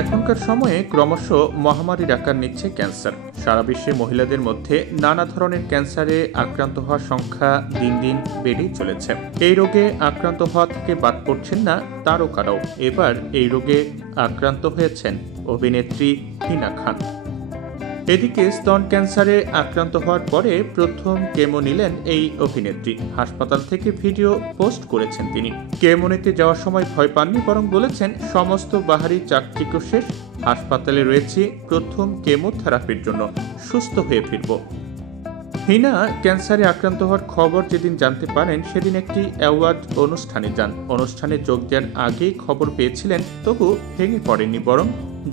এখনকার সময়ে ক্রমশ মহামারীর আকার নিচ্ছে ক্যান্সার। সারা বিশ্বে মহিলাদের মধ্যে নানা ধরনের ক্যান্সারে আক্রান্ত হওয়ার সংখ্যা দিন দিন বেড়েই চলেছে। এই রোগে আক্রান্ত হওয়া থেকে বাদ পড়ছেন না তারকারাও। এবার এই রোগে আক্রান্ত হয়েছেন অভিনেত্রী হিনা খান। এদিকে স্তন ক্যান্সারে আক্রান্ত হওয়ার পরে প্রথম কেমো নিলেন এই অভিনেত্রী। হাসপাতাল থেকে ভিডিও পোস্ট করেছেন তিনি। কেমো নিতে যাওয়ার সময় ভয় পাননি, বরং বলেছেন সমস্ত বাহারি চাকচিক্য শেষ, হাসপাতালে রয়েছে প্রথম কেমোথেরাপির জন্য, সুস্থ হয়ে ফিরব। হিনা ক্যান্সারে আক্রান্ত হওয়ার খবর যেদিন জানতে পারেন সেদিন একটি অ্যাওয়ার্ড অনুষ্ঠানে যান। অনুষ্ঠানে যোগ দেওয়ার আগেই খবর পেয়েছিলেন, তবু ভেঙে পড়েননি, বরং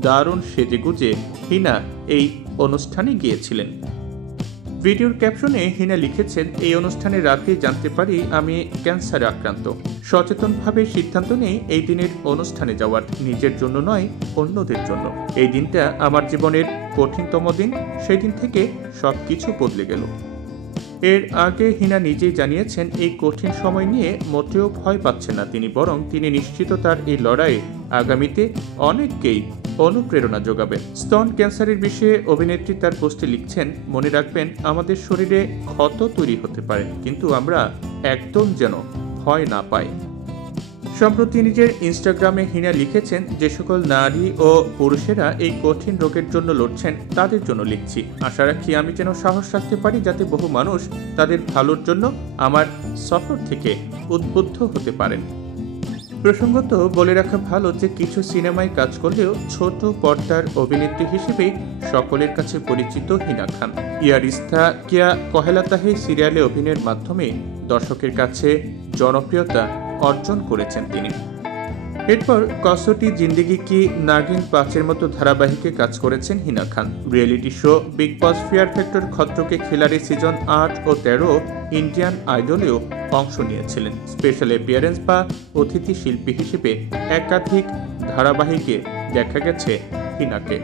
দারুণ সেজেগুজে হিনা এই অনুষ্ঠানে গিয়েছিলেন। ভিডিওর ক্যাপশনে হিনা লিখেছেন, এই অনুষ্ঠানে রাতে জানতে পারি আমি ক্যান্সারে আক্রান্ত। সচেতনভাবে সিদ্ধান্ত নেই এই দিনের অনুষ্ঠানে যাওয়ার, নিজের জন্য নয়, অন্যদের জন্য। এই দিনটা আমার জীবনের কঠিনতম দিন, সেই দিন থেকে সবকিছু বদলে গেল। এর আগে হিনা নিজেই জানিয়েছেন এই কঠিন সময় নিয়ে মোটেও ভয় পাচ্ছেন না তিনি, বরং তিনি নিশ্চিত তার এই লড়াইয়ে আগামীতে অনেককেই অনুপ্রেরণা যোগাবে। স্তন ক্যান্সারের বিষয়ে অভিনেত্রী তার পোস্টে লিখছেন, মনে রাখবেন আমাদের শরীরে ক্ষত তৈরি হতে পারে, কিন্তু আমরা একদম যেন ভয় না পাই। সম্প্রতি নিজের ইনস্টাগ্রামে হিনা লিখেছেন, যে সকল নারী ও পুরুষেরা এই কঠিন রোগের জন্য লড়ছেন তাদের জন্য লিখছি। আশা রাখি আমি যেন সাহস রাখতে পারি, যাতে বহু মানুষ তাদের ভালোর জন্য আমার সফর থেকে উদ্বুদ্ধ হতে পারেন। প্রসঙ্গত বলে রাখা ভালো যে কিছু সিনেমায় কাজ করলেও ছোট পর্দার অভিনেত্রী হিসেবে সকলের কাছে পরিচিত হিনা খান। ইয়া রিস্তা কিয়া কহেলাতা হে সিরিয়ালে অভিনয়ের মাধ্যমে দর্শকের কাছে জনপ্রিয়তা অর্জন করেছেন তিনি। এরপর কসোটি জিন্দেগি কি নাগিন 5-এর মতো ধারাবাহিকে কাজ করেছেন হিনা খান। রিয়েলিটি শো বিগ বস, ফিয়ার ফ্যাক্টর, খতরোকে খিলাড়ি সিজন 8 ও 13, ইন্ডিয়ান আইডলেও অংশ নিয়েছিলেন। স্পেশাল অ্যাপিয়ারেন্স বা অতিথি শিল্পী হিসেবে একাধিক ধারাবাহিকে দেখা গেছে হিনাকে।